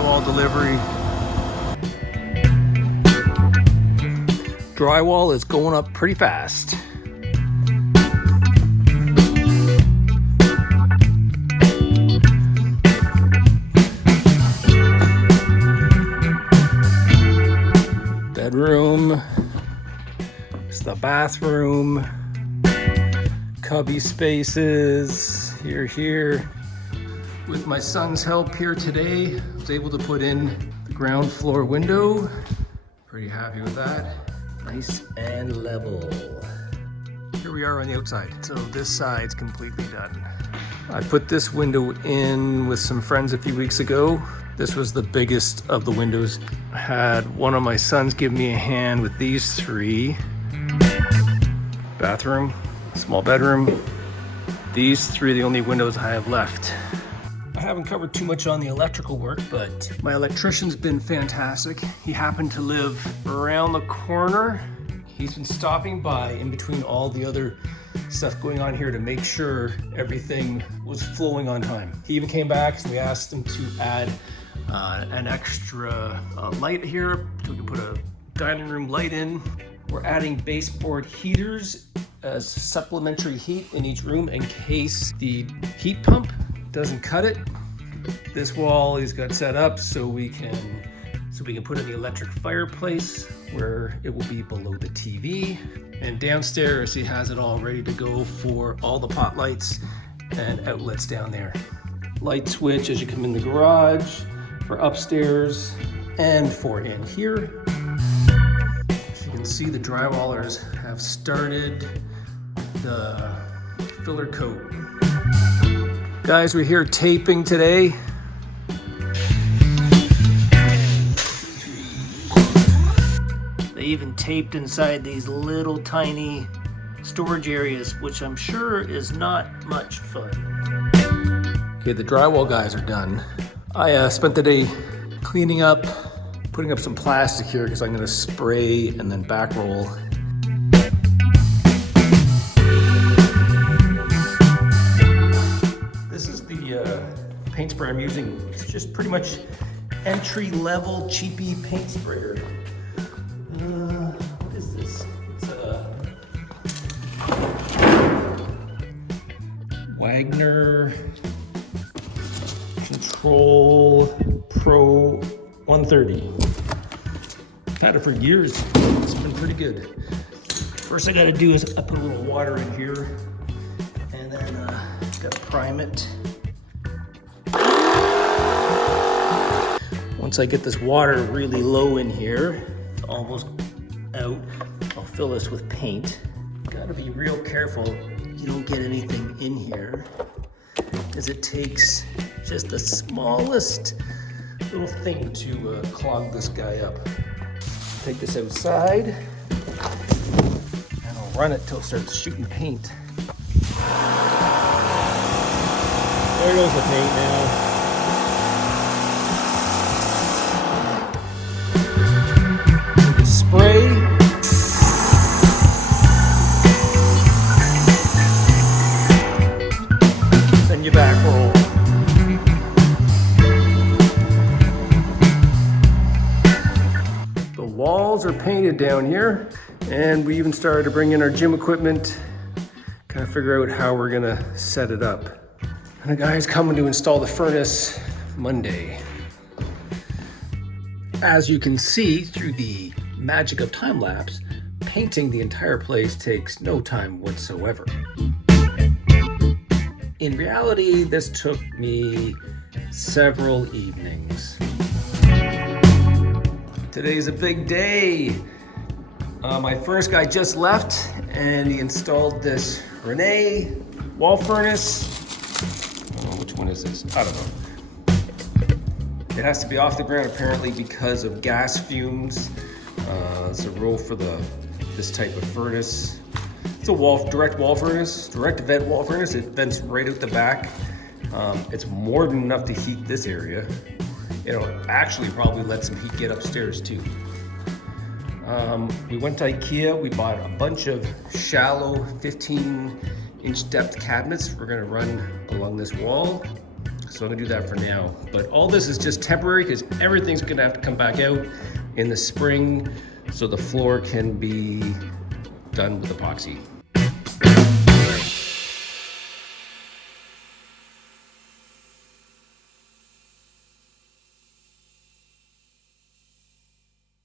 drywall delivery. Drywall is going up pretty fast. Bedroom, it's the bathroom, cubby spaces, here. With my son's help here today, I was able to put in the ground floor window. Pretty happy with that. Nice and level. Here we are on the outside. So this side's completely done. I put this window in with some friends a few weeks ago. This was the biggest of the windows. I had one of my sons give me a hand with these three. Bathroom, small bedroom. These three are the only windows I have left. I haven't covered too much on the electrical work, but my electrician's been fantastic. He happened to live around the corner. He's been stopping by in between all the other stuff going on here to make sure everything was flowing on time. He even came back and we asked him to add an extra light here so we can put a dining room light in. We're adding baseboard heaters as supplementary heat in each room in case the heat pump doesn't cut it. This wall he's got set up so we can put in the electric fireplace where it will be below the TV. And downstairs he has it all ready to go for all the pot lights and outlets down there. Light switch as you come in the garage, for upstairs and for in here. As you can see, the drywallers have started the filler coat. Guys, we're here taping today. They even taped inside these little tiny storage areas, which I'm sure is not much fun. Okay, the drywall guys are done. I spent the day cleaning up, putting up some plastic here because I'm gonna spray and then back roll. This is the paint spray I'm using. It's just pretty much entry-level cheapy paint sprayer. What is this? It's a Wagner Control Pro 130. I've had it for years. It's been pretty good. First I gotta do is I put a little water in here and then gotta prime it. Once I get this water really low in here, it's almost out, I'll fill this with paint. Gotta be real careful you don't get anything in here, as it takes just the smallest little thing to clog this guy up. Take this outside and I'll run it till it starts shooting paint. There goes the paint now. Spray. Then you back roll. The walls are painted down here, and we even started to bring in our gym equipment, kind of figure out how we're gonna set it up. And the guy's coming to install the furnace Monday. As you can see through the magic of time lapse, painting the entire place takes no time whatsoever. In reality, this took me several evenings. Today's a big day. My furnace guy just left and he installed this Rene wall furnace. I don't know which one is this, I don't know. It has to be off the ground apparently because of gas fumes. It's a rule for this type of furnace. It's a direct wall furnace, direct vent wall furnace. It vents right out the back. It's more than enough to heat this area. It'll actually probably let some heat get upstairs too. We went to IKEA, we bought a bunch of shallow 15-inch depth cabinets we're gonna run along this wall. So I'm gonna do that for now. But all this is just temporary because everything's gonna have to come back out in the spring so the floor can be done with epoxy.